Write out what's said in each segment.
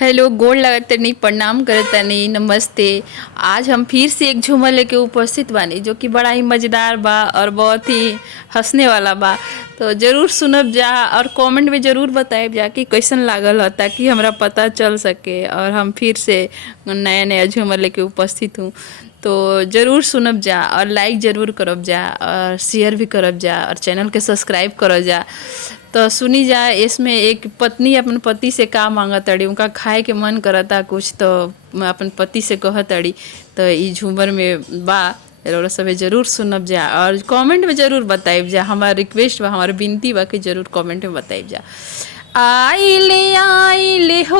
Hello, गोड़ लगतनी, प्रणाम करतनी, नमस्ते। आज हम फिर से एक झूमर लेके उपस्थित बानी जो कि बड़ा ही मज़ेदार बा और बहुत ही हंसने वाला बा। तो ज़रूर सुनब जा और कमेंट में ज़रूर बताएब जा कि कैसन लागल ह, ताकि हमरा पता चल सके और हम फिर से नया नया झूमर लेके उपस्थित हूँ। तो ज़रूर सुनब जा और लाइक ज़रूर करब जा और शेयर भी करब जा और चैनल के सब्सक्राइब करब जा। तो सुनी जाए, इसमें एक पत्नी अपन पति से का मांगत अड़ी, उनका खाए के मन करता कुछ, तो अपन पति से कहत अड़ी। तो ई झूमर में बा, रउरा सभे जरूर सुनब जा और कमेंट में जरूर बताइब जा। हमारा रिक्वेस्ट बा, हमारा विनती बा कि जरूर कमेंट में बताइब जा। आइले आइले हो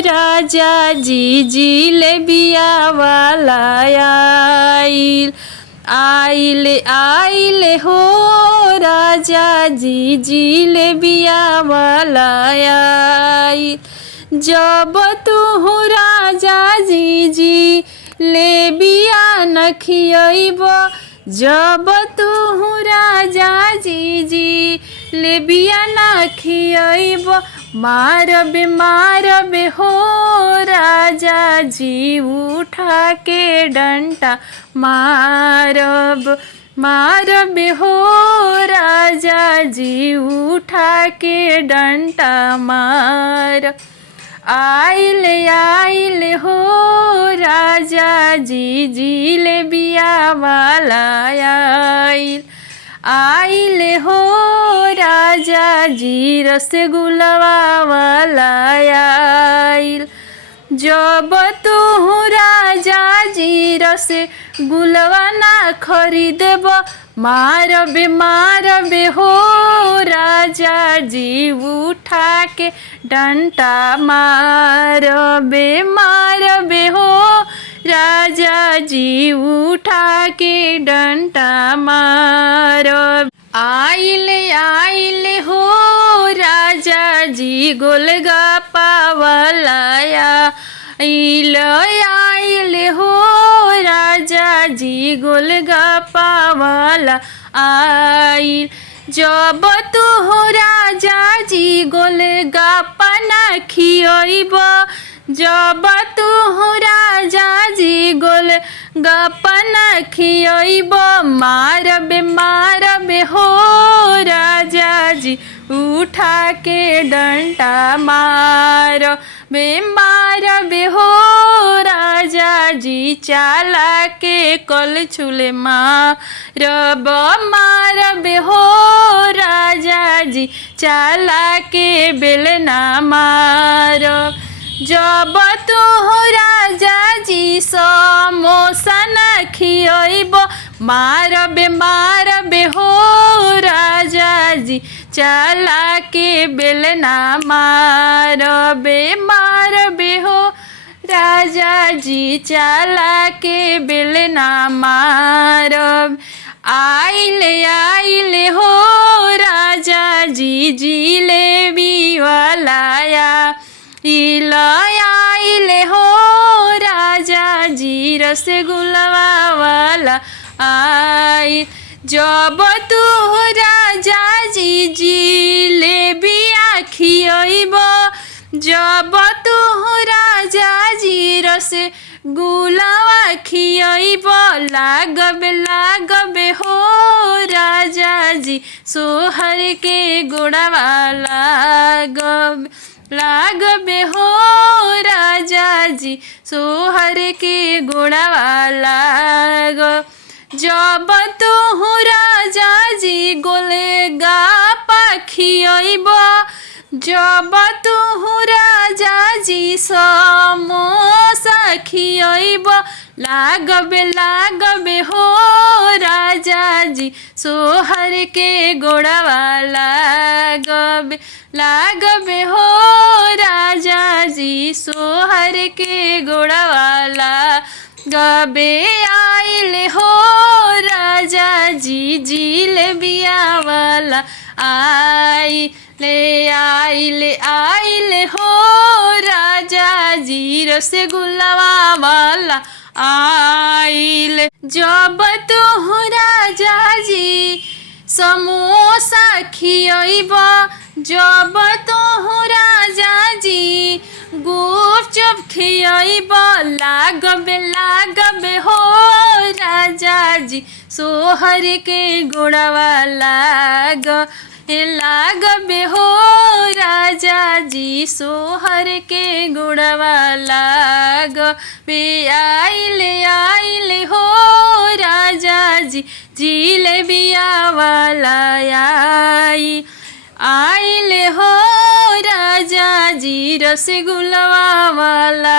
राजा जी, जी ले बिया वाला आइल। आइले आइले हो राजा जी, जी ले बिया वाला आइल। जब तू राजा जी, जी ले बिया न खियब, जब तू राजा जी, जी ले बिया न खियब, मारबे हो राजा जी, उठा के डंटा मारबे हो राजा जी, उठा के डंटा मार। आइले आइले हो राजा जी, जी ले बिया वाला आइल। आइले हो राजा जी, रसगुल्ला वाला आइल। जब तू राजा जी रसगुल्ला ना खरीदेब, मारबे हो राजा जी, उठा के डंटा मारबे हो राजा जी, उठा के डंटा मारब। आइले आइले हो राजा जी, गोलगप्पा वाला आइल। आइले हो राजा जी, गोलगप्पा वाला आइल। जब तू राजा जी गोलगप्पा ना खियब, जब तू राजा जी गोलगप्पा ना खियब, मारबे हो राजा जी, उठा के डंटा मारबे हो राजा जी, चाला के कल छुले मारबे हो राजा जी, चाला के बेलना मार। जब तू राजा जी समोसा ना खियब, मारबे हो राजा जी, चाला के बेलना मारबे हो राजा जी, चाला के बेलना मारब। आइले आइले हो राजा जी, जिलेबी वाला आइल। आइले हो राजा जी, रसगुल्ला वाला आइल। जब तू राजा जी जिलेबिया खियब, जब तू राजा जी रसगुल्ला खियब, लागबे हो राजा जी, सोहर के गोड़वा लागबे हो राजा जी, सोहर के गोड़वा लाग। जब तू राजा जी गोलगप्पा खियब, जब तू राजा जी समोसा खियब, लागबे हो राजा जी, सोहर के गोड़वा लागबे हो राजा जी, सोहर के गोड़वा लागबे। आइले हो राजा जी, जिलेबिया वाला आइले हो राजा जी, रसगुल्ला वाला आइल। जब तू राजा जी समोसा खियब, जब तू राजा जी गो जब खियाइब लागबे हो राजा जी सोहर के गुणवा लागबे हो राजा जी सोहर के गुणवा लागबे आइल हो राजा जी जिलेबिया वाला आइल हो राजा जी रसगुल्ला वाला